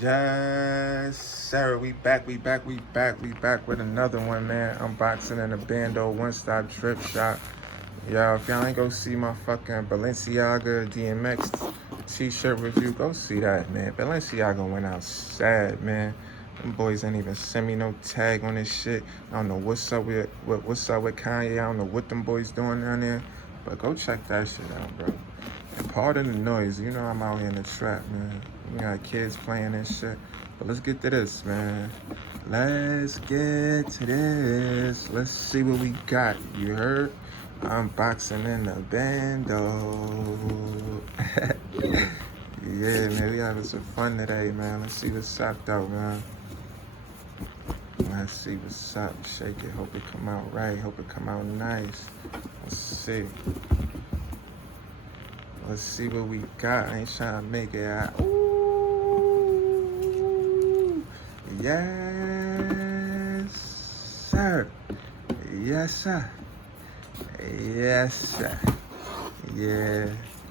Yes, sir. We back with another one, man. Unboxing in the Bando one-stop drip shop. Yo, if y'all ain't go see my fucking Balenciaga DMX t-shirt review, go see that, man. Balenciaga went out sad, man. Them boys ain't even send me no tag on this shit. I don't know what's up with Kanye. I don't know what them boys doing down there. But go check that shit out, bro. And pardon the noise. You know I'm out here in the trap, man. We got kids playing and shit. But let's get to this, man. Let's get to this. Let's see what we got. You heard? Unboxing in the Bando. Yeah, man. We having some fun today, man. Let's see what's up, though, man. Let's see what's up. Shake it. Hope it come out right. Hope it come out nice. Let's see. Let's see what we got. I ain't trying to make it out. Ooh. Yes, sir. Yes, sir. Yes, sir. Yeah.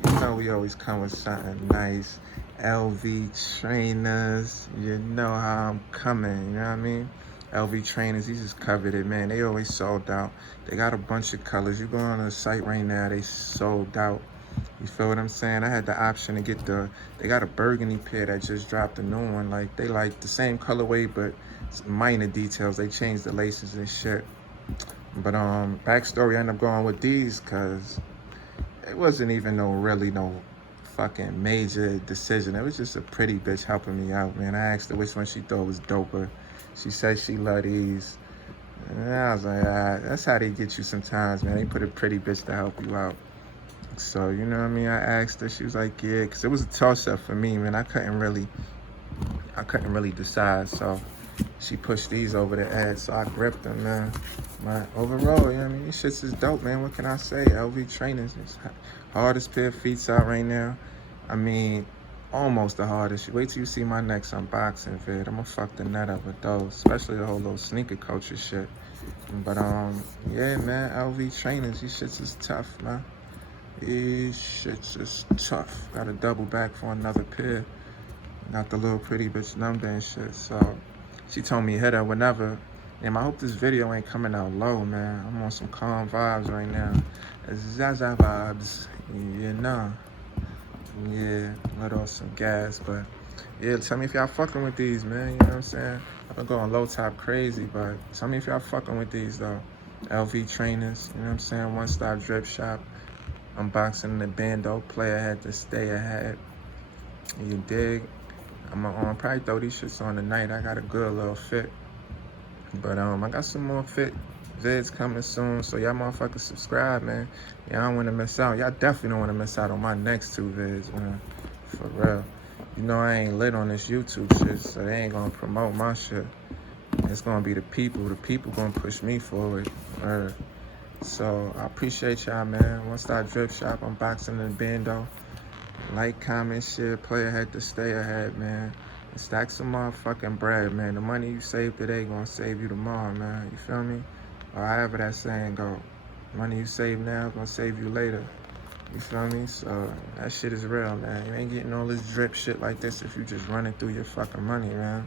You know we always come with something nice. LV trainers. You know how I'm coming. You know what I mean? LV trainers, these is coveted, man. They always sold out. They got a bunch of colors. You go on the site right now, they sold out. You feel what I'm saying? I had the option to get they got a burgundy pair that just dropped a new one. Like, they like the same colorway, but it's minor details. They changed the laces and shit. But backstory, I ended up going with these because it wasn't even no fucking major decision. It was just a pretty bitch helping me out, man. I asked her which one she thought was doper. She said she loved these. And I was like, that's how they get you sometimes, man. They put a pretty bitch to help you out. So, you know what I mean? I asked her, she was like, yeah, because it was a toss-up for me, man. I couldn't really decide. So she pushed these over the edge, so I gripped them, man. But overall, you know what I mean? These shits is dope, man. What can I say? LV trainers is hardest pair of feet out right now. I mean, almost the hardest. Wait till you see my next unboxing vid. I'm gonna fuck the net up with those, especially the whole little sneaker culture shit. But yeah, man, LV trainers, these shits is tough, man. These shits is tough. Got to double back for another pair. Got the little pretty bitch number and shit. So she told me hit her whenever. And I hope this video ain't coming out low, man. I'm on some calm vibes right now. Zaza vibes, you know. Yeah, let off some gas, but yeah, tell me if y'all fucking with these, man. You know what I'm saying? I've been going low top crazy, but tell me if y'all fucking with these though. LV trainers, you know what I'm saying? One-stop drip shop. Unboxing the Bando, play ahead to stay ahead. You dig? I'm gonna probably throw these shits on tonight. I got a good little fit. But I got some more fit vids coming soon. So y'all motherfuckers subscribe, man. Y'all don't wanna miss out. Y'all definitely don't wanna miss out on my next 2 vids, man. For real. You know I ain't lit on this YouTube shit, so they ain't gonna promote my shit. It's gonna be the people. The people gonna push me forward. So I appreciate y'all, man. One-stop drip shop, unboxing the Bando. Like, comment, share, play ahead to stay ahead, man. And stack some motherfucking bread, man. The money you save today gonna save you tomorrow, man. You feel me? Or however that saying go. Money you save now gonna save you later. You feel me? So that shit is real, man. You ain't getting all this drip shit like this if you just running through your fucking money, man.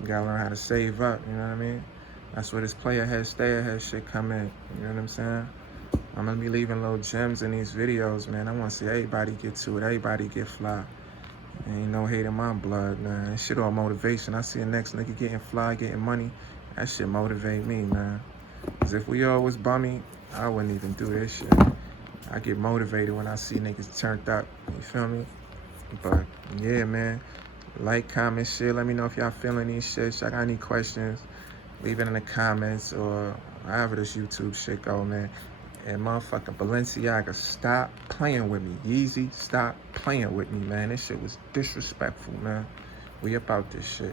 You gotta learn how to save up, you know what I mean? That's where this play ahead, stay ahead shit come in. You know what I'm saying? I'm gonna be leaving little gems in these videos, man. I wanna see everybody get to it, everybody get fly. Ain't no hate in my blood, man. That shit all motivation. I see a next nigga getting fly, getting money. That shit motivate me, man. Cause if we all was bummy, I wouldn't even do this shit. I get motivated when I see niggas turned up. You feel me? But yeah, man. Like, comment, share. Let me know if y'all feeling these shits. Y'all got any questions? Leave it in the comments or however this YouTube shit go, man. And motherfucking Balenciaga, stop playing with me. Yeezy, stop playing with me, man. This shit was disrespectful, man. We about this shit.